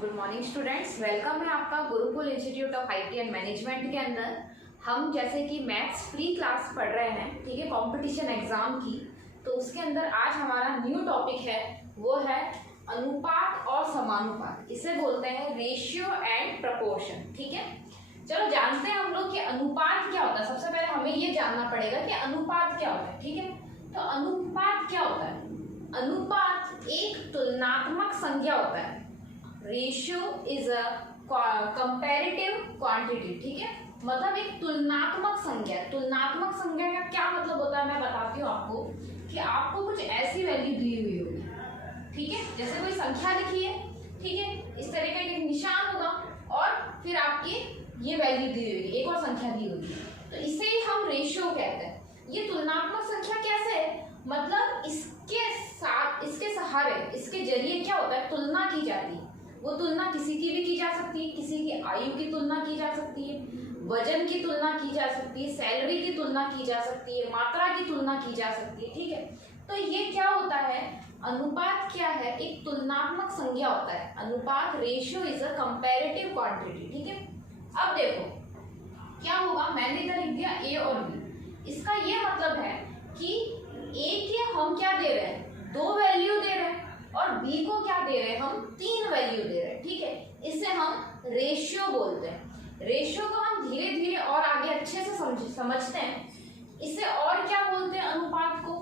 Good morning students, welcome है आपका Gurukul institute of IT and management के अंदर। हम जैसे कि मैथ्स फ्री क्लास पढ़ रहे हैं, ठीक है, कंपटीशन एग्जाम की। तो उसके अंदर आज हमारा न्यू टॉपिक है, वो है अनुपात और समानुपात। इसे बोलते हैं रेशियो एंड प्रपोर्शन। ठीक है, चलो जानते हैं हम लोग कि अनुपात क्या होता है। सबसे पहले हमें ये जानना पड़ेगा कि अनुपात क्या होता है। ठीक है, तो अनुपात क्या होता है? अनुपात एक तुलनात्मक संख्या होता है। Ratio is a comparative quantity. ठीक है, मतलब एक तुलनात्मक संख्या। तुलनात्मक संख्या का क्या मतलब होता है, मैं बताती हूँ आपको कि आपको कुछ ऐसी वैल्यू दी हुई होगी, ठीक है, जैसे कोई संख्या लिखी है, ठीक है, इस तरह का एक निशान होगा और फिर आपकी ये वैल्यू दी होगी, एक और संख्या दी होगी, तो इसे ही हम रेशियो कहते हैं। ये तुलनात्मक संख्या कैसे है? मतलब इसके साथ, इसके सहारे, इसके जरिए क्या होता है, तुलना की जाती है। वो तुलना किसी की भी की जा सकती है, किसी की आयु की तुलना की जा सकती है, वजन की तुलना की जा सकती है, सैलरी की तुलना की जा सकती है, मात्रा की तुलना की जा सकती है। ठीक है, तो ये क्या होता है, अनुपात क्या है, एक तुलनात्मक संख्या होता है। अनुपात, ratio is a comparative quantity. ठीक है, अब देखो क्या होगा, मैंने इधर लिख दिया ए और बी। इसका ये मतलब है कि ए के हम क्या दे रहे हैं, 2 वैल्यू दे रहे हैं, और बी को क्या दे रहे हैं, हम 3 वैल्यू दे रहे हैं। ठीक है, इसे हम रेशियो बोलते हैं। रेशियो को हम धीरे धीरे और आगे अच्छे से समझते हैं। इसे और क्या बोलते हैं, अनुपात को।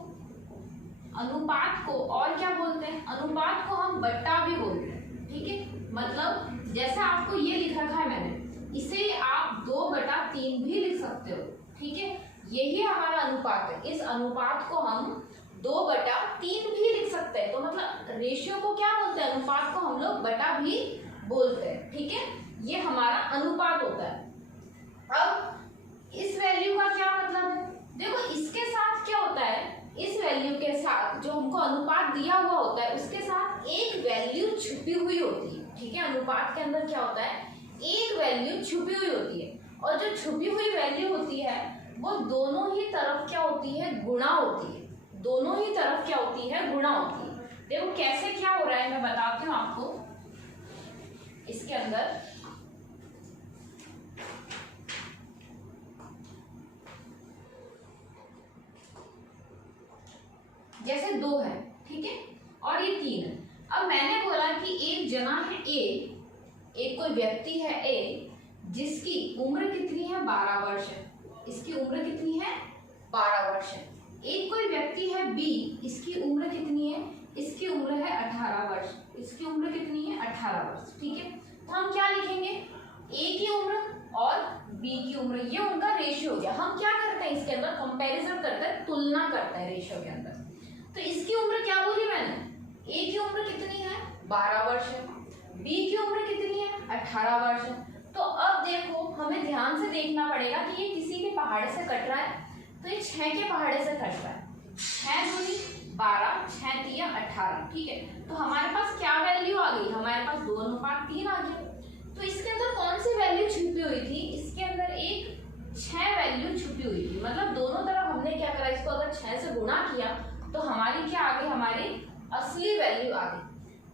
अनुपात को और क्या बोलते हैं, अनुपात को हम बट्टा भी बोलते हैं। ठीक है, मतलब जैसा आपको ये लिख रखा है मैंने, इसे आप 2/3 भी लिख सकते हो। ठीक है, यही हमारा अनुपात है। इस अनुपात को हम 2/3 भी लिख सकते हैं। तो मतलब रेशियो को क्या बोलते हैं, अनुपात को हम लोग बटा भी बोलते हैं। ठीक है, ये हमारा अनुपात होता है। अब इस वैल्यू का क्या मतलब है, देखो इसके साथ क्या होता है, इस वैल्यू के साथ जो हमको अनुपात दिया हुआ होता है, उसके साथ एक वैल्यू छुपी हुई होती है। ठीक है, अनुपात के अंदर क्या होता है, एक वैल्यू छुपी हुई होती है, और जो छुपी हुई वैल्यू होती है वो दोनों ही तरफ क्या होती है, गुणा होती है। दोनों ही तरफ क्या होती है, गुणा होती है। देखो कैसे क्या हो रहा है, मैं बताती हूँ आपको। इसके अंदर जैसे 2 है, ठीक है, और ये 3 है। अब मैंने बोला कि एक जना है ए, एक कोई व्यक्ति है ए, जिसकी उम्र कितनी है, 12 वर्ष है। इसकी उम्र कितनी है, 12 वर्ष है। एक कोई व्यक्ति है बी, इसकी उम्र कितनी है, इसकी उम्र है 18 वर्ष। इसकी उम्र कितनी है, 18 वर्ष। ठीक है, तो हम क्या लिखेंगे, ए की उम्र और बी की उम्र, ये उनका रेशियो हो गया। हम क्या करते हैं, इसके अंदर कंपैरिजन करते हैं, तुलना करते हैं रेशियो के अंदर। तो इसकी उम्र क्या बोली मैंने, ए की उम्र कितनी है, 12 वर्ष है, बी की उम्र कितनी है, 18 वर्ष है। तो अब देखो हमें ध्यान से देखना पड़ेगा कि ये किसी के पहाड़े से कट रहा है, तो ये 6 के पहाड़े से कट रहा है। 6 दूनी 12, 6 तिया 18। ठीक है, तो हमारे पास क्या वैल्यू आ गई, हमारे पास 2:3 आ गया। तो इसके अंदर कौन सी वैल्यू छुपी हुई थी, इसके अंदर एक 6 वैल्यू छुपी हुई थी। मतलब दोनों तरफ हमने क्या करा, इसको अगर 6 से गुणा किया तो हमारी क्या आ गई, हमारी असली वैल्यू आ गई।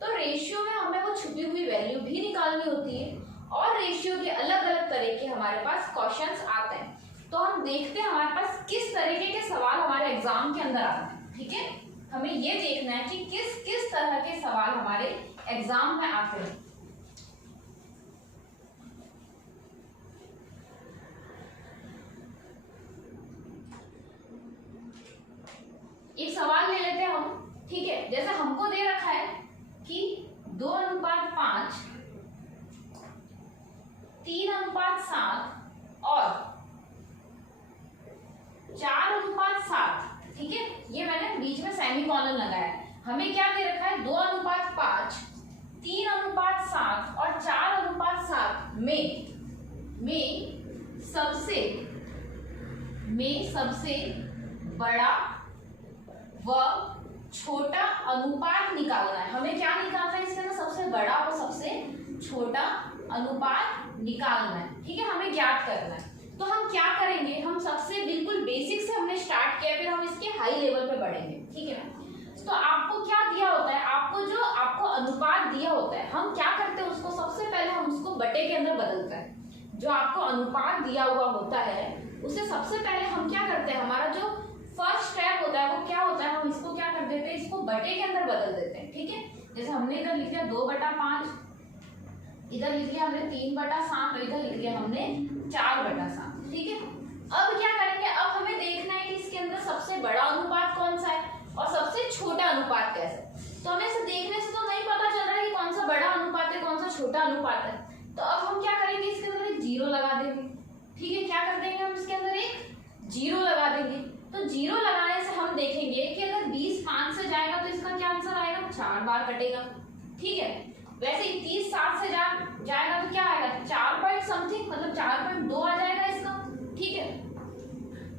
तो रेशियो में हमें वो छुपी हुई वैल्यू भी निकालनी होती है, और रेशियो के अलग अलग तरह के हमारे पास क्वेश्चंस आते हैं। तो हम देखते हैं हमारे पास किस तरीके के सवाल हमारे एग्जाम के अंदर आते हैं। ठीक है, हमें ये देखना है कि किस किस तरह के सवाल हमारे एग्जाम में आते हैं। एक सवाल ले लेते हैं हम। ठीक है, जैसे हमको दे रखा है कि 2:5, 3:7 और 4:7। ठीक है, ये मैंने बीच में सेमीकोलन लगाया है। हमें क्या दे रखा है, 2:5, 3:7 और 4:7 में सबसे बड़ा व छोटा अनुपात निकालना है। हमें क्या निकालना है, इसके अंदर सबसे बड़ा और सबसे छोटा अनुपात निकालना है। ठीक है, हमें ज्ञात करना है। तो हम क्या करेंगे, हम सबसे बिल्कुल बेसिक से हमने स्टार्ट किया, फिर हम इसके हाई लेवल पे बढ़ेंगे। ठीक है ना, तो आपको क्या दिया होता है, आपको जो आपको अनुपात दिया होता है, हम क्या करते हैं उसको बटे के अंदर बदलता है। जो आपको अनुपात दिया हुआ होता है उसे सबसे पहले हम क्या करते हैं, हमारा जो फर्स्ट स्टेप होता है वो क्या होता है, हम इसको क्या कर देते हैं, इसको बटे के अंदर बदल देते हैं। ठीक है, जैसे हमने इधर लिख दिया 2/5, इधर लिख दिया हमने 3/7, इधर लिख दिया हमने 4/7। ठीक है, अब क्या करेंगे, अब हमें देखना है कि इसके अंदर सबसे बड़ा अनुपात कौन सा है और सबसे छोटा अनुपात कैसा है। तो हमें इसे देखने से तो नहीं पता चल रहा है कि कौन सा बड़ा अनुपात है कौन सा छोटा अनुपात है। तो अब हम क्या करेंगे, इसके अंदर एक जीरो लगा देंगे। ठीक है, क्या कर देंगे हम, इसके अंदर एक जीरो लगा देंगे। तो जीरो लगाने से हम देखेंगे कि अगर 20 5 से जाएगा तो इसका क्या आंसर आएगा, 4 बार कटेगा। ठीक है, वैसे ही 30 7 से जाएगा तो क्या आएगा, 4 पॉइंट समथिंग, मतलब 4.2 आ जाएगा इसका। ठीक है,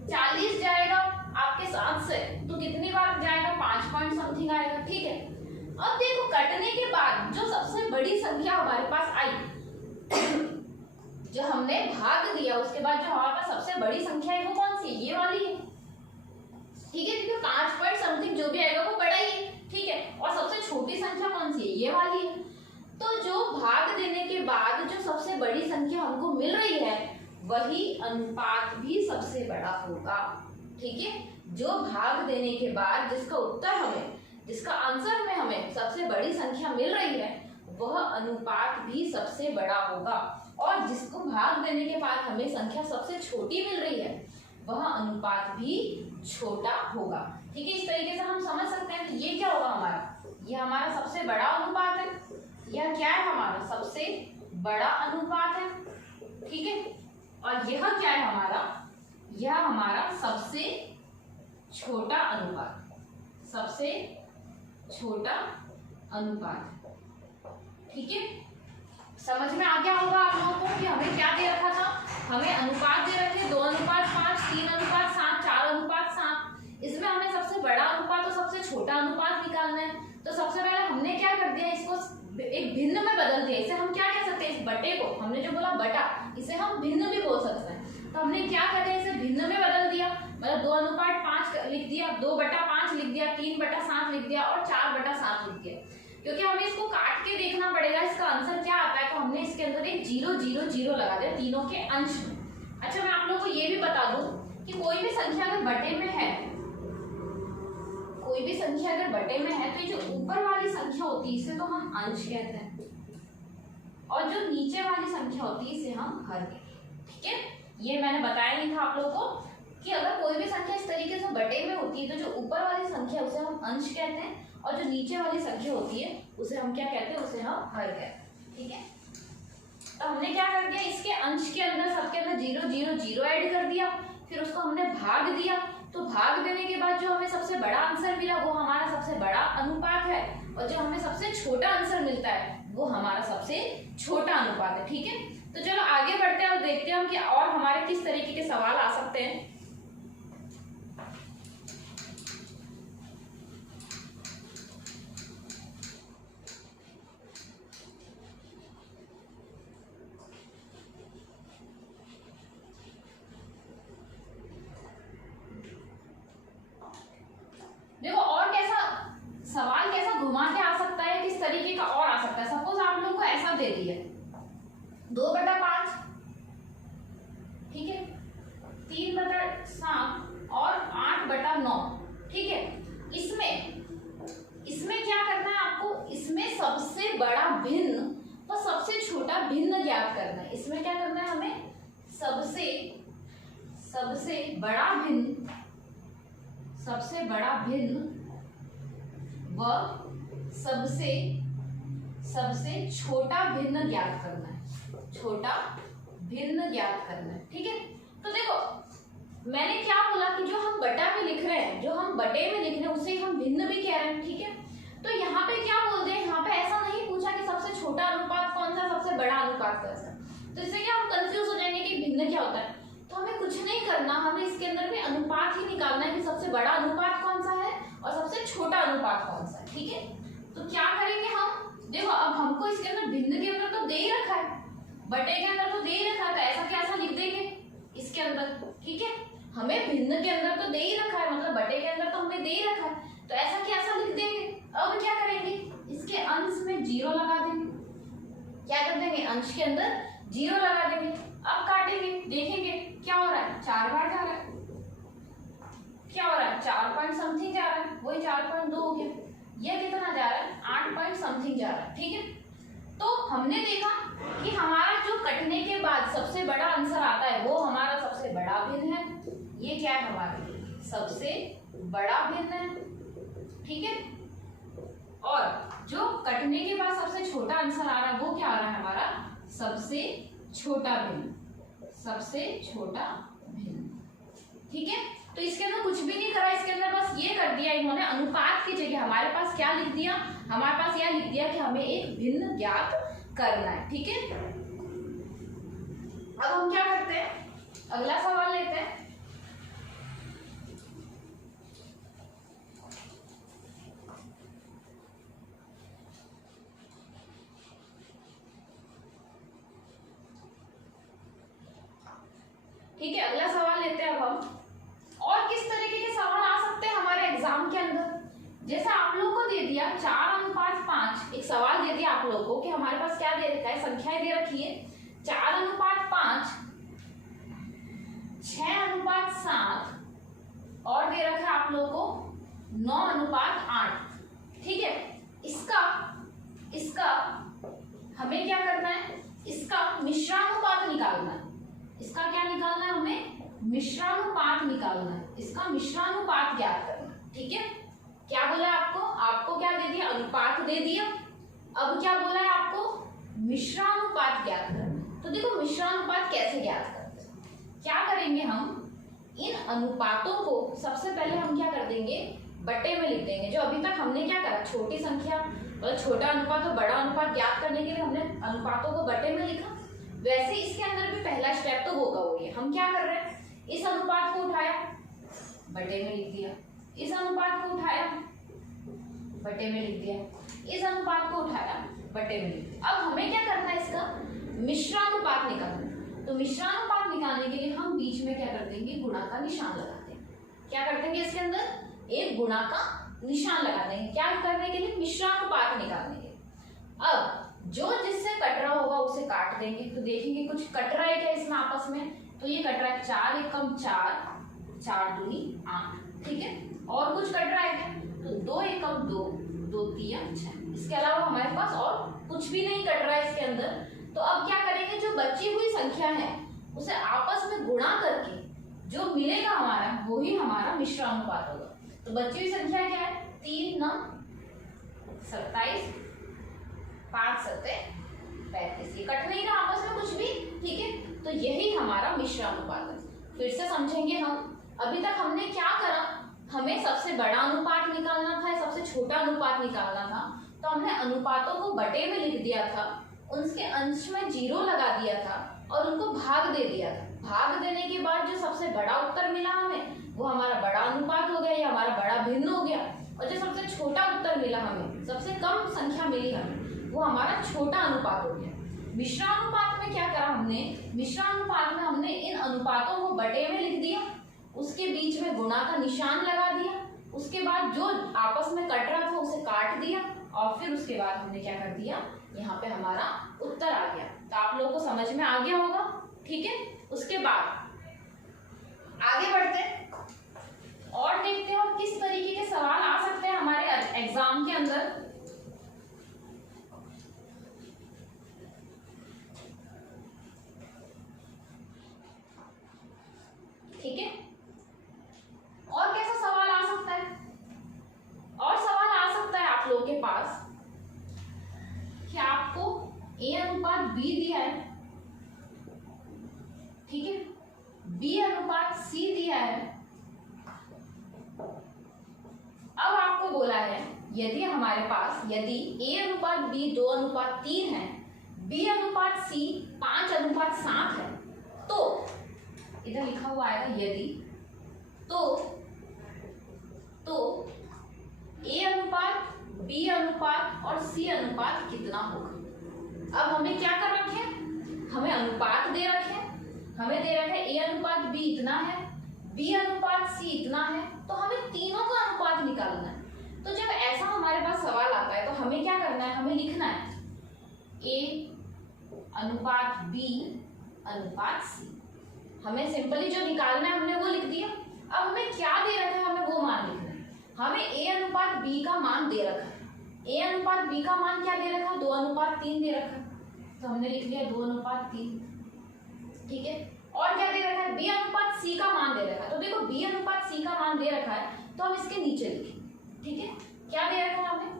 40 जाएगा आपके 7 से तो कितनी बार जाएगा, 5 पॉइंट समथिंग आएगा। ठीक है, अब देखो कटने के बाद जो सबसे बड़ी संख्या हमारे पास आई जो हमने भाग दिया, उसके बाद जो हमारे पास सबसे बड़ी संख्या है वो कौन सी है, ये वाली है। ठीक है, क्योंकि 5 पॉइंट समथिंग जो भी आएगा वो बड़ा ही है। ठीक है, और सबसे छोटी संख्या कौन सी है, ये वाली है। तो जो भाग देने के बाद जो सबसे बड़ी संख्या हमको मिल रही है वही अनुपात भी सबसे बड़ा होगा। ठीक है, जो भाग देने के बाद जिसका उत्तर हमें, जिसका आंसर में हमें सबसे बड़ी संख्या मिल रही है वह अनुपात भी सबसे बड़ा होगा, और जिसको भाग देने के बाद हमें संख्या सबसे छोटी मिल रही है वह अनुपात भी छोटा होगा। ठीक है, इस तरीके से हम समझ सकते हैं। तो ये क्या होगा हमारा, ये हमारा सबसे बड़ा अनुपात है, यह क्या है, हमारा सबसे बड़ा अनुपात है। ठीक है, और यह क्या है हमारा, यह हमारा सबसे छोटा अनुपात, सबसे छोटा अनुपात। ठीक है, समझ में आ गया होगा आप लोगों को कि हमें क्या दे रखा था, हमें अनुपात दे रखे 2:5, 3:7, 4:7। इसमें हमें सबसे बड़ा अनुपात और सबसे छोटा अनुपात निकालना है। तो सबसे पहले हमने क्या कर दिया, इसको एक भिन्न में बदल दिया। इसे हम क्या कह सकते हैं, इस बटे को हमने जो बोला बटा, इसे हम भिन्न भी बोल सकते हैं। तो हमने क्या कर दिया, इसे भिन्न में बदल दिया, मतलब 2:5 लिख दिया, 2/5 लिख दिया, 3/7 लिख दिया और 4/7 लिख दिया। क्योंकि हमें इसको काट के देखना पड़ेगा इसका आंसर क्या आता है, तो हमने इसके अंदर एक 0 0 0 लगा दिया तीनों के अंश में। अच्छा, मैं आप लोगों को ये भी बता दूं कि कोई भी संख्या अगर बटे में है, कोई भी संख्या अगर बटे में है तो ये जो ऊपर वाली संख्या होती है इसे तो हम अंश कहते हैं, और जो नीचे वाली संख्या होती है इसे हम हर कहते हैं। ठीक है, ये मैंने बताया नहीं था आप लोगों को कि अगर कोई भी संख्या इस तरीके से बटे में होती है तो जो ऊपर वाली संख्या उसे हम अंश कहते हैं, और जो नीचे वाली संख्या होती है उसे हम क्या कहते हैं, उसे हम हर कहते हैं। ठीक है, तो हमने क्या कर दिया, इसके अंश के अंदर सबके अंदर 0 0 0 ऐड कर दिया, फिर उसको हमने भाग दिया। तो भाग देने के बाद जो हमें सबसे बड़ा आंसर मिला वो हमारा सबसे बड़ा अनुपात है, और जो हमें सबसे छोटा आंसर मिलता है वो हमारा सबसे छोटा अनुपात है। ठीक है, तो चलो आगे बढ़ते हैं और देखते हैं कि और हमारे किस तरीके के सवाल आ सकते हैं। देखो और कैसा सवाल कैसा घुमा के आ सकता है, किस तरीके का और आ सकता है। सपोज आप लोगों को ऐसा दे दिया 2/5, ठीक है, 3/7 और 8/9। ठीक है, इसमें क्या करना है आपको, इसमें सबसे बड़ा भिन्न और सबसे छोटा भिन्न ज्ञात करना है। इसमें क्या करना है हमें, सबसे बड़ा भिन्न, सबसे बड़ा भिन्न व सबसे छोटा भिन्न ज्ञात करना है, छोटा भिन्न ज्ञात करना है। ठीक है, तो देखो मैंने क्या बोला कि जो हम बटा में लिख रहे हैं, जो हम बटे में लिख रहे हैं उसे हम भिन्न भी कह रहे हैं। ठीक है, तो यहाँ पे क्या बोलते हैं, यहाँ पे ऐसा नहीं पूछा कि सबसे छोटा अनुपात कौन सा, सबसे बड़ा अनुपात कौन सा। तो इससे क्या हम कंफ्यूज हो जाएंगे कि भिन्न क्या होता है। तो हमें कुछ नहीं करना, हमें इसके अंदर भी अनुपात ही निकालना है कि सबसे बड़ा अनुपात कौन सा है और सबसे छोटा अनुपात कौन सा है। ठीक है, तो क्या करेंगे हम, देखो अब हमको इसके अंदर भिन्न के अंदर तो दे ही रखा है, बटे के अंदर तो दे ही रखा है, तो ऐसा कैसा लिख देंगे इसके अंदर। ठीक है, हमें भिन्न के अंदर तो दे ही रखा है, मतलब बटे के अंदर तो हमें दे ही रखा है, तो ऐसा कैसा लिख देंगे। अब क्या करेंगे, इसके अंश में 0 लगा देंगे। क्या कर देंगे, देंगे, अंश के अंदर 0 लगा देंगे। अब काटेंगे, देखेंगे क्या हो रहा है, 4 बार जा रहा है। क्या हो रहा है, 4 पॉइंट समथिंग जा रहा है, वही 4.2 हो गया। यह कितना जा रहा है, 8 पॉइंट समथिंग जा रहा है। ठीक है, तो हमने देखा कि हमारा जो कटने के बाद सबसे बड़ा आंसर आता है वो हमारा सबसे बड़ा भिन्न है। ये क्या है, हमारा सबसे बड़ा भिन्न है। ठीक है, और जो कटने के बाद सबसे छोटा आंसर आ रहा है वो क्या आ रहा है, हमारा सबसे छोटा भिन्न, सबसे छोटा भिन्न। ठीक है, तो इसके अंदर कुछ भी नहीं करा, इसके अंदर बस ये कर दिया इन्होंने, अनुपात की जगह हमारे पास क्या लिख दिया, हमारे पास यह लिख दिया कि हमें एक भिन्न ज्ञात करना है। ठीक है, अब हम क्या करते हैं, अगला सवाल लेते हैं। ठीक है, अगला सवाल लेते हैं अब हम। और किस तरीके के सवाल आ सकते हैं हमारे एग्जाम के अंदर, जैसे आप लोग को दे दिया 4:5, एक सवाल दे दिया आप लोग को कि हमारे पास क्या दे रखा है, संख्याएं दे रखी है 4:5, 6:7 और दे रखा है आप लोग को 9:8। ठीक है, इसका हमें क्या करना है, इसका मिश्रानुपात निकालना है। इसका क्या निकालना है, हमें मिश्रानुपात निकालना है, इसका मिश्रानुपात ज्ञात करना है। ठीक है, क्या बोला है आपको क्या दे दिया, अनुपात दे दिया। अब क्या बोला है आपको, मिश्रानुपात ज्ञात करना। तो देखो मिश्रानुपात कैसे ज्ञात करते हैं, क्या करेंगे हम, इन अनुपातों को सबसे पहले हम क्या कर देंगे, बट्टे में लिख देंगे। जो अभी तक हमने क्या करा, छोटी संख्या मतलब छोटा अनुपात और बड़ा अनुपात ज्ञात करने के लिए हमने अनुपातों को बट्टे में लिखा, वैसे इसके अंदर भी पहला स्टेप तो होगा वही। हम क्या कर रहे हैं, इस अनुपात को उठाया, बटे में लिख दिया, इस अनुपात को उठाया, बटे में लिख दिया, इस अनुपात को उठाया, बटे में लिख दिया। अब हमें क्या करना है, इसका मिश्रानुपात निकालना। तो मिश्रानुपात निकालने के लिए हम बीच में क्या कर देंगे, गुणा का निशान लगा देंगे। क्या कर देंगे, इसके अंदर एक गुणा का निशान लगा देंगे। क्या करने के लिए, मिश्रानुपात निकालने के लिए। अब जो जिससे कट रहा होगा उसे काट देंगे, तो देखेंगे कुछ कट रहा है क्या इसमें आपस में, तो ये कट रहा है 4 एकम 4, 4 दूनी 8। ठीक है, और कुछ कट रहा है क्या, तो 2 एकम 2, 2 3 6। इसके अलावा हमारे पास और कुछ भी नहीं कट रहा है इसके अंदर। तो अब क्या करेंगे, जो बची हुई संख्या है उसे आपस में गुणा करके जो मिलेगा हमारा वो ही हमारा मिश्रानुपात होगा। तो बची हुई संख्या क्या है, 3 9 27, 5 7 35, ये कट नहीं रहा आपस में कुछ भी। ठीक है, तो यही हमारा मिश्रानुपात है। फिर से समझेंगे हम, अभी तक हमने क्या करा, हमें सबसे बड़ा अनुपात निकालना था, सबसे छोटा अनुपात निकालना था। तो हमने अनुपातों को बटे में लिख दिया था, उसके अंश में 0 लगा दिया था और उनको भाग दे दिया था। भाग देने के बाद जो सबसे बड़ा उत्तर मिला हमें वो हमारा बड़ा अनुपात हो गया, या हमारा बड़ा भिन्न हो गया। और जो सबसे छोटा उत्तर मिला हमें, सबसे कम संख्या मिली हमें, वो हमारा छोटा अनुपात हो गया। मिश्रानुपात में क्या करा हमने, मिश्रानुपात में हमने इन अनुपातों को बटे में लिख दिया, उसके बीच में गुणा का निशान लगा दिया, उसके बाद जो आपस में कट रहा था उसे काट दिया, और फिर उसके बाद हमने क्या कर दिया, यहाँ पे हमारा उत्तर आ गया। तो आप लोगों को समझ में आ गया होगा। ठीक है, उसके बाद आगे बढ़ते हैं और देखते हैं और किस तरीके के सवाल आ सकते हैं हमारे एग्जाम के अंदर। ठीक है, और कैसा सवाल आ सकता है, और सवाल आ सकता है आप लोगों के पास कि आपको A अनुपात B दिया है, ठीक है, B अनुपात C दिया है। अब आपको बोला है यदि हमारे पास, यदि A अनुपात B 2:3 है, B अनुपात C 5:7 है, तो इधर लिखा हुआ आएगा यदि, तो A अनुपात B अनुपात और C अनुपात कितना होगा। अब हमें क्या कर रखे हैं, हमें अनुपात दे रखे हैं, हमें दे रखा है A अनुपात B इतना है, B अनुपात C इतना है, तो हमें तीनों का अनुपात निकालना है। तो जब ऐसा हमारे पास सवाल आता है तो हमें क्या करना है, हमें लिखना है A अनुपात बी अनुपात सी। हमें सिंपली जो निकालना है हमने वो लिख दिया। अब हमें क्या दे रखा है, हमें वो मान लिखना है। हमें ए अनुपात बी का मान दे रखा है। ए अनुपात बी का मान क्या दे रखा है, 2:3 दे रखा है, तो हमने लिख लिया 2:3। ठीक है, और क्या दे रखा है, बी अनुपात सी का मान दे रखा है। तो देखो बी अनुपात सी का मान दे रखा है तो हम इसके नीचे लिखें। ठीक है, क्या दे रखा है हमें,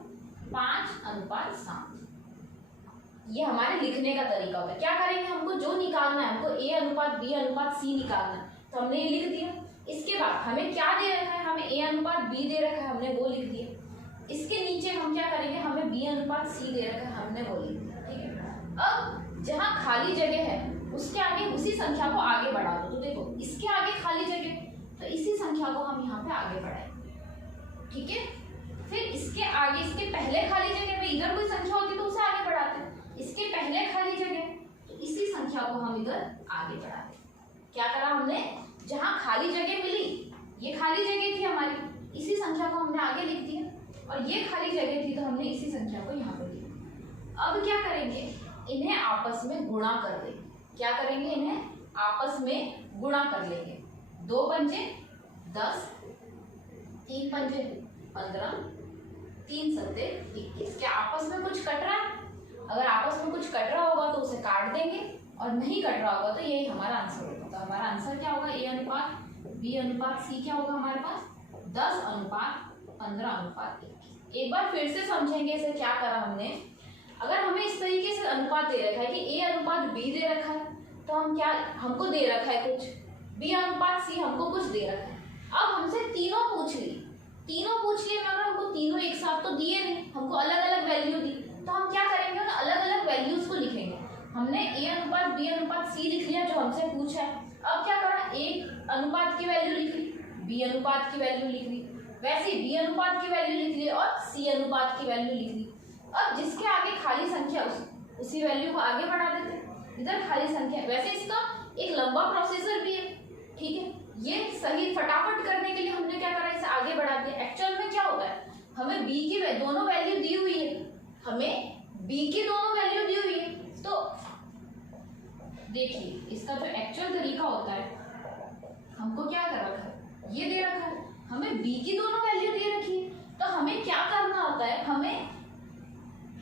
5:7। ये हमारे लिखने का तरीका होता है। क्या करेंगे, हमको जो निकालना है, हमको ए अनुपात बी अनुपात सी निकालना है, तो हमने ये लिख दिया। इसके बाद हमें क्या दे रखा है, हमें ए अनुपात बी दे रखा है, हमने वो लिख दिया। इसके नीचे हम क्या करेंगे, हमें बी अनुपात सी दे रखा है, हमने वो लिख दिया। ठीक है, अब जहाँ खाली जगह है उसके आगे उसी संख्या को आगे बढ़ा दो। तो देखो इसके आगे खाली जगह, तो इसी संख्या को हम यहाँ पे आगे बढ़ाएंगे। ठीक है, फिर इसके आगे, इसके पहले खाली जगह पे इधर कोई संख्या होती तो उसे आगे बढ़ाते हैं। इसके पहले खाली जगह, तो इसी संख्या को हम इधर आगे बढ़ाते। क्या करा हमने, जहाँ खाली जगह मिली, ये खाली जगह थी हमारी, इसी संख्या को हमने आगे लिख दिया, और ये खाली जगह थी तो हमने इसी संख्या को यहाँ पे लिखा। अब क्या करेंगे, इन्हें आपस में गुणा कर देंगे। क्या करेंगे, इन्हें आपस में गुणा कर लेंगे। 2 पंजे 10, 3 पंजे 15, 3 सत्ते 21। क्या आपस में कुछ कट रहा है? अगर आपस में कुछ कट रहा होगा तो उसे काट देंगे, और नहीं कट रहा होगा तो यही हमारा आंसर होगा। तो हमारा आंसर क्या होगा, ए अनुपात बी अनुपात सी क्या होगा हमारे पास, 10:15:21। एक बार फिर से समझेंगे इसे, क्या करा हमने। अगर हमें इस तरीके से अनुपात दे रखा है कि ए अनुपात बी दे रखा है, तो हम क्या, हमको दे रखा है कुछ, बी अनुपात सी हमको कुछ दे रखा है। अब हमसे तीनों पूछ लिए मगर हमको तीनों एक साथ तो दिए नहीं, हमको अलग अलग वैल्यू दी। तो हम क्या करेंगे, उन अलग अलग वैल्यूज को लिखेंगे। हमने ए अनुपात बी अनुपात सी लिख लिया जो हमसे पूछा है। अब क्या करा, ए अनुपात की वैल्यू लिख ली, बी अनुपात की वैल्यू लिख ली, वैसे बी अनुपात की वैल्यू लिख ली और सी अनुपात की वैल्यू लिख ली। अब जिसके आगे खाली संख्या उसी वैल्यू को आगे बढ़ा देते। इधर खाली संख्या, वैसे इसका एक लंबा प्रोसीजर भी है। ठीक है, ये सही फटाफट करने के लिए हमने क्या करा, इसे आगे बढ़ा दिया। एक्चुअल में क्या होता है, हमें बी की दोनों वैल्यू दी हुई है, हमें बी की दोनों वैल्यू दी हुई है। तो देखिए इसका जो एक्चुअल तरीका होता है, हमको क्या कर रखा है, ये दे रखा है, हमें बी की दोनों वैल्यू दे रखी है। तो हमें क्या करना होता है, हमें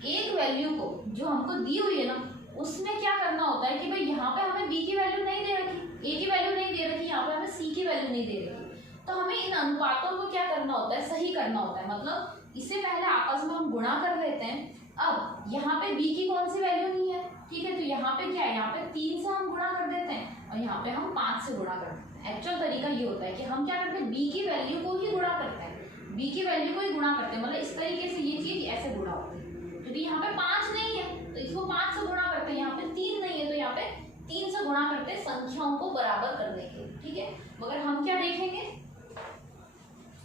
एक वैल्यू को जो हमको दी हुई है ना, उसमें क्या करना होता है कि भाई यहाँ पे हमें बी की वैल्यू नहीं दे रखी, ए की वैल्यू नहीं दे रखी, यहाँ पे हमें सी की वैल्यू नहीं दे रखी। तो हमें इन अनुपातों को क्या करना होता है, सही करना होता है। मतलब इससे पहले आपस में हम गुणा कर लेते हैं। अब यहाँ पे b की कौन सी वैल्यू नहीं है, ठीक है, तो यहाँ पे क्या है, यहाँ पे 3 से हम गुणा कर देते हैं और यहाँ पे हम 5 से गुणा कर देते हैं। एक्चुअल तरीका ये होता है कि हम क्या करते हैं, b की वैल्यू को ही गुणा करते हैं, b की वैल्यू को ही गुणा करते हैं। मतलब इस तरीके से ये चीज ऐसे गुणा होती है। क्योंकि यहाँ पे 5 नहीं है तो इसको 5 से गुणा करते हैं, यहाँ पे 3 नहीं है तो यहाँ पे 3 से गुणा करते हैं, संख्याओं को बराबर कर देंगे। ठीक है, मगर हम क्या देखेंगे,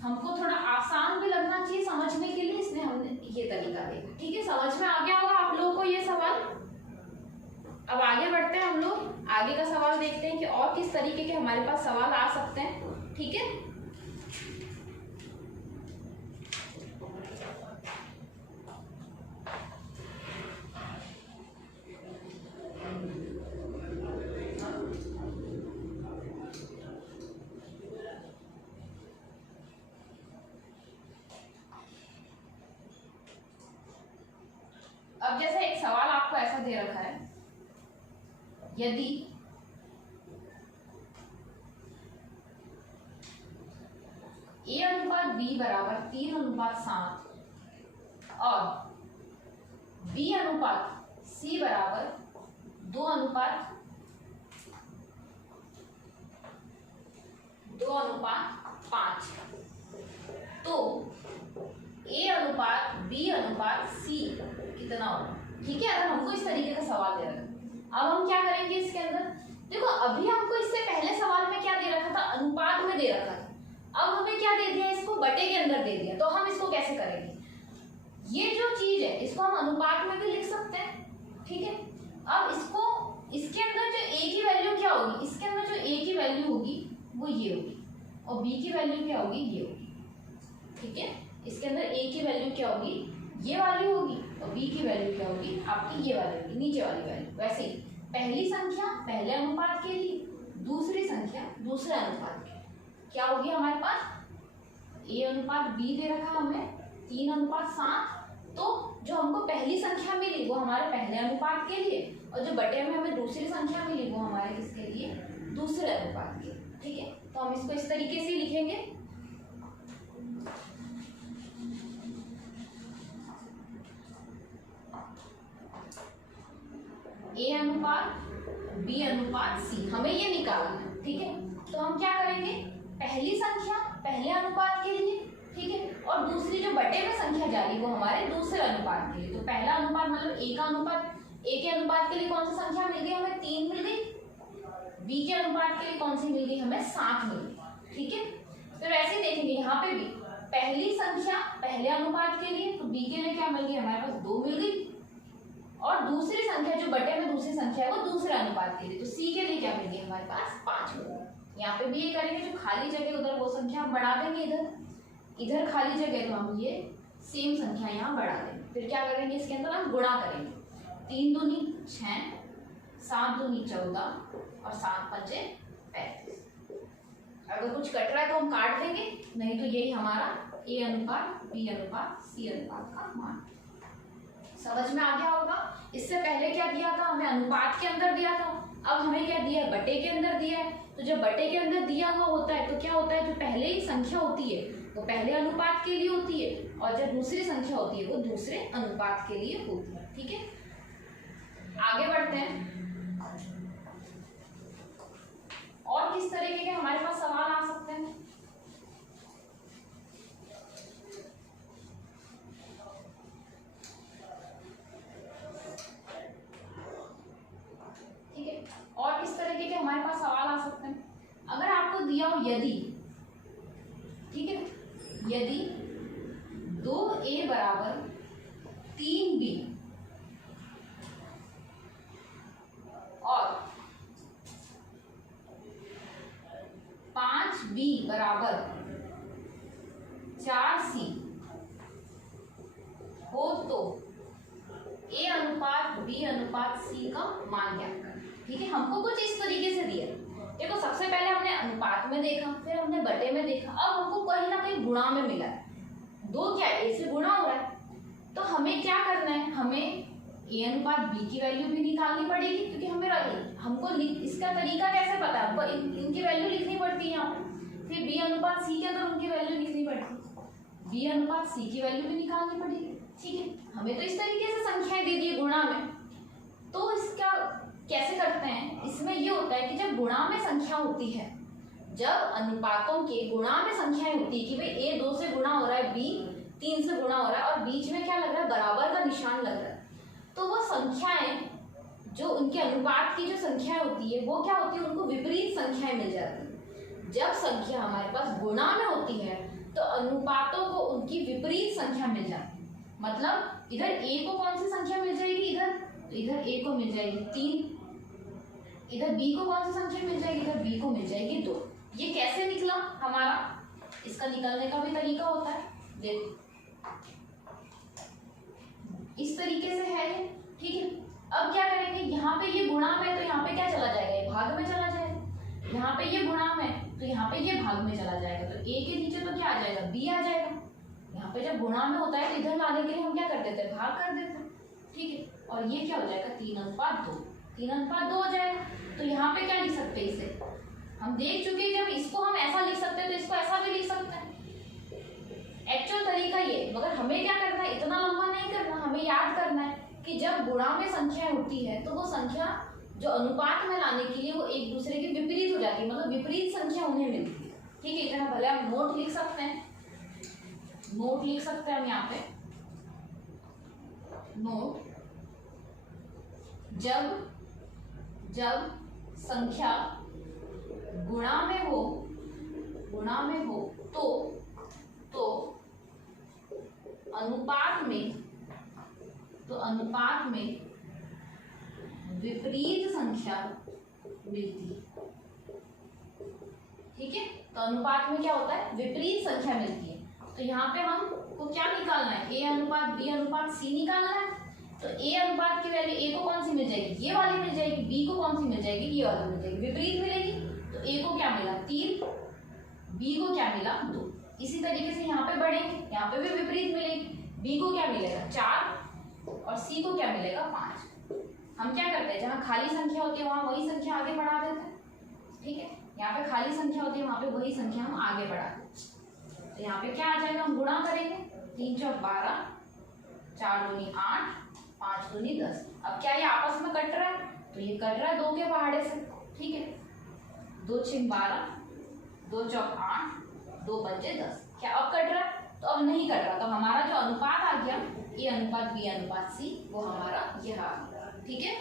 हमको थोड़ा आसान भी लगना चाहिए समझने के लिए, इसलिए हमने ये तरीका देखा। ठीक है, समझ में आ गया होगा आप लोगों को ये सवाल। अब आगे बढ़ते हैं, हम लोग आगे का सवाल देखते हैं कि और किस तरीके के हमारे पास सवाल आ सकते हैं। ठीक है, अब जैसे एक सवाल आपको ऐसा दे रखा है, यदि a अनुपात b बराबर 3:7 और b अनुपात c बराबर 2:5, तो a अनुपात b अनुपात c कितना होगा। ठीक है, अगर हमको इस तरीके का सवाल दे रखा है, अब हम क्या करेंगे इसके अंदर, देखो अभी हमको इससे पहले सवाल में क्या दे रखा था, अनुपात में दे रखा था। अब हमें क्या दे दिया, इसको बटे के अंदर दे दिया। तो हम इसको कैसे करेंगे, ये जो चीज है इसको हम अनुपात में भी लिख सकते हैं। ठीक है, अब इसको, इसके अंदर जो a की वैल्यू क्या होगी, इसके अंदर जो a की वैल्यू होगी वो ये होगी और b की वैल्यू क्या होगी, ये होगी। ठीक है, इसके अंदर a की वैल्यू क्या होगी, ये वाली होगी और b b की वैल्यू क्या होगी आपकी ये वाली होगी, नीचे वाली वैल्यू। वैसे ही पहली संख्या पहले अनुपात के लिए, दूसरी संख्या दूसरे अनुपात के लिए क्या होगी हमारे पास a अनुपात b दे रखा हमें 3:7। तो जो हमको पहली संख्या मिली वो हमारे पहले अनुपात के लिए, और जो बटे में हमें दूसरी संख्या मिली वो हमारे किसके लिए, दूसरे अनुपात के। ठीक है, तो हम इसको इस तरीके से लिखेंगे। a अनुपात b अनुपात c हमें ये निकालना है। ठीक है, तो हम क्या करेंगे, पहली संख्या पहले अनुपात के लिए, ठीक है, और दूसरी जो बटे में संख्या जा रही वो हमारे दूसरे अनुपात के लिए। तो पहला अनुपात मतलब a का अनुपात, a के अनुपात के लिए कौन सी संख्या मिल गई हमें, 3 मिल गई। b के अनुपात के लिए कौन सी मिल गई हमें, 7 मिल गई। ठीक है, तो वैसे देखेंगे यहाँ पे भी पहली संख्या पहले अनुपात के लिए, तो b के लिए क्या मिल गई हमारे पास, 2 मिल गई, और दूसरी संख्या जो बटे में दूसरी संख्या है वो दूसरे अनुपात के लिए, तो c के लिए क्या मिल गई हमारे पास, 5 मिल गई। यहाँ पे भी ये करेंगे, जो खाली जगह उधर वो संख्या हम बढ़ा देंगे, इधर खाली जगह तो हम ये सेम संख्या यहाँ बढ़ा देंगे। फिर क्या करेंगे, इसके अंदर हम गुणा करेंगे, 3 दूनी 6, 7 दूनी 14 और 7 पंचे 35। अगर कुछ कट रहा है तो हम काट देंगे, नहीं तो यही हमारा a अनुपात b अनुपात c अनुपात का मान। समझ में आ गया होगा। इससे पहले क्या दिया था हमें, अनुपात के अंदर दिया था, अब हमें क्या दिया है, बटे के अंदर दिया है। तो जब बटे के अंदर दिया हुआ होता है तो क्या होता है, जो पहले ही संख्या होती है वो पहले अनुपात के लिए होती है, और जब दूसरी संख्या होती है वो दूसरे अनुपात के लिए होती है। ठीक है, आगे बढ़ते हैं। और किस तरीके के हमारे पास सवाल आ सकते हैं, ठीक है, और किस तरीके के हमारे पास सवाल आ सकते हैं। अगर आपको दिया हो यदि, ठीक है, यदि 2a बराबर 3b और 5b बराबर 4c हो तो a अनुपात b अनुपात c का मान ज्ञात करना। ठीक है, हमको कुछ इस तरीके से दिया। देखो, सबसे पहले हमने अनुपात में देखा, फिर हमने बटे में देखा, अब हमको कहीं ना कहीं गुणा में मिला है। 2 क्या है, a से गुणा हो रहा है, तो हमें क्या करना है, हमें a अनुपात b की वैल्यू भी निकालनी पड़ेगी, क्योंकि हमको इसका तरीका कैसे पता है, हमको इनकी वैल्यू लिखनी पड़ती है यहाँ पे। फिर b अनुपात c के अंदर उनकी वैल्यू लिखनी पड़ती है, b अनुपात c की वैल्यू भी निकालनी पड़ेगी। ठीक है, हमें तो इस तरीके से संख्याएं दे दी गुणा में, तो इसका कैसे करते हैं, इसमें ये होता है कि जब गुणा में संख्या होती है, जब अनुपातों के गुणा में संख्याएं होती है कि भाई a 2 से गुणा हो रहा है, b 3 से गुणा हो रहा है, और बीच में क्या लग रहा है, बराबर का निशान लग रहा है, तो वो संख्याएं जो उनके अनुपात की जो संख्याएं होती है वो क्या होती है, उनको विपरीत संख्याएं मिल जाती है। जब संख्या हमारे पास गुणा में होती है तो अनुपातों को उनकी विपरीत संख्या मिल जाती है। मतलब इधर a को कौन सी संख्या मिल जाएगी, इधर a को मिल जाएगी 3, इधर b को कौन सी संख्या मिल जाएगी, इधर b को मिल जाएगी 2। ये कैसे निकला हमारा, इसका निकलने का भी तरीका होता है, देखो इस तरीके से है ये। ठीक है, अब क्या करेंगे, यहाँ पे ये गुणा में, तो यहाँ पे क्या चला जाएगा, ये भाग में चला जाएगा। यहाँ पे ये गुणा में, तो यहाँ पे ये भाग में चला जाएगा, तो a के नीचे तो क्या आ जाएगा, b आ जाएगा। यहाँ पे जब गुणा में होता है तो इधर लाने के लिए हम क्या कर देते हैं, भाग कर देते हैं। ठीक है, और ये क्या हो जाएगा, 3:2, 3:2 हो जाएगा। तो यहाँ पे क्या लिख सकते हैं, इसे हम देख चुके हैं, जब इसको हम ऐसा लिख सकते हैं तो इसको ऐसा भी लिख सकते हैं। एक्चुअल तरीका ये, मगर हमें क्या करना है, इतना लंबा नहीं करना, हमें याद करना है कि जब गुणा में संख्या होती है तो वो संख्या जो अनुपात में लाने के लिए वो एक दूसरे के विपरीत हो जाती है, मतलब विपरीत संख्या उन्हें मिलती है। ठीक है, इतना भले हम नोट लिख सकते हैं, नोट लिख सकते हैं हम यहाँ पे, नोट, जब संख्या गुणा में हो तो अनुपात में विपरीत संख्या मिलती है। ठीक है, तो अनुपात में क्या होता है, विपरीत संख्या मिलती है। तो यहाँ पे हम को क्या निकालना है, ए अनुपात बी अनुपात सी निकालना है। तो ए अनुपात की वैल्यू ए को कौन सी मिल जाएगी, ये वाली मिल जाएगी, बी को कौन सी मिल जाएगी, ये वाली मिल जाएगी, विपरीत मिलेगी। तो ए को क्या मिला 3, बी को क्या मिला 2। इसी तरीके से यहाँ पे बढ़ेंगे, यहाँ पे भी विपरीत मिलेगी, बी को क्या मिलेगा 4 और सी को क्या मिलेगा 5। हम क्या करते हैं, जहाँ खाली संख्या होती है वहाँ वही संख्या आगे बढ़ा देते हैं, ठीक है। यहाँ पे खाली संख्या होती है वहाँ पे वही संख्या हम आगे बढ़ा देते हैं। तो यहाँ पे क्या आ जाएगा, हम गुणा करेंगे, 3 चौक 12, 4 दूनी 8, 5 दूनी 10। अब क्या ये आपस में कट रहा है, तो ये कट रहा है 2 के पहाड़े से, ठीक है। 2 छिंग 12, 2 चौक 8, 2 पंजे 10। क्या अब कट रहा है, तो अब नहीं कट रहा। तो हमारा जो अनुपात आ गया ए अनुपात बी अनुपात सी, वो हमारा यह आ गया, ठीक है।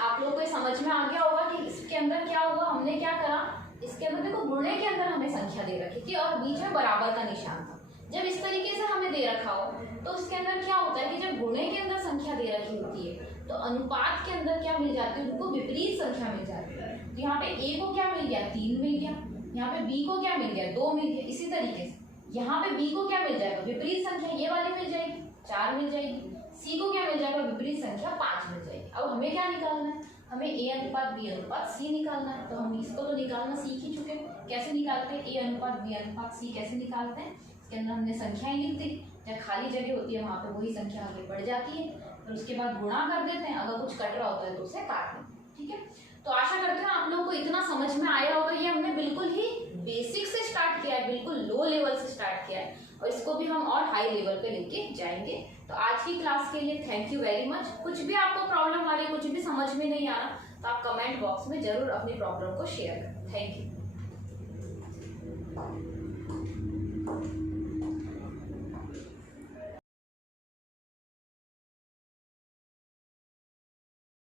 आप लोग को समझ में आ गया होगा कि इसके अंदर क्या होगा। हमने क्या करा, इसके अंदर देखो गुणे के अंदर हमें संख्या दे रखी थी और बीच में बराबर का निशान था। जब इस तरीके से हमें दे रखा हो तो उसके अंदर क्या होता है कि जब गुणे के अंदर संख्या दे रखी होती है तो अनुपात के अंदर क्या मिल जाती है, उनको विपरीत संख्या मिल जाती है। तो यहाँ पे ए को क्या मिल गया 3 मिल गया, यहाँ पे बी को क्या मिल गया 2 मिल गया। इसी तरीके से यहाँ पे बी को क्या मिल जाएगा, विपरीत संख्या ये वाली मिल जाएगी 4 मिल जाएगी। सी को क्या मिल जाएगा, विपरीत संख्या 5 मिल जाएगी। अब हमें क्या निकालना है, हमें ए अनुपात बी अनुपात सी निकालना है। तो हम इसको तो निकालना सीख ही चुके हैं। कैसे निकालते हैं, ए अनुपात बी अनुपात सी कैसे निकालते हैं। इसके अंदर हमने संख्याएं लिख दी, जहाँ खाली जगह होती है वहाँ पे वही संख्या आगे बढ़ जाती है, फिर उसके बाद गुणा कर देते हैं। अगर कुछ कट रहा होता है तो उसे काट देते हैं, ठीक है। तो आशा करते हैं आप लोगों को इतना समझ में आया होगा। ये हमने बिल्कुल ही बेसिक से स्टार्ट किया है, बिल्कुल लो लेवल से स्टार्ट किया है और इसको भी हम और हाई लेवल पे लेके जाएंगे। तो आज की क्लास के लिए थैंक यू वेरी मच। कुछ भी आपको प्रॉब्लम आ रही है, कुछ भी समझ में नहीं आ रहा, तो आप कमेंट बॉक्स में जरूर अपनी प्रॉब्लम को शेयर करें। Thank you.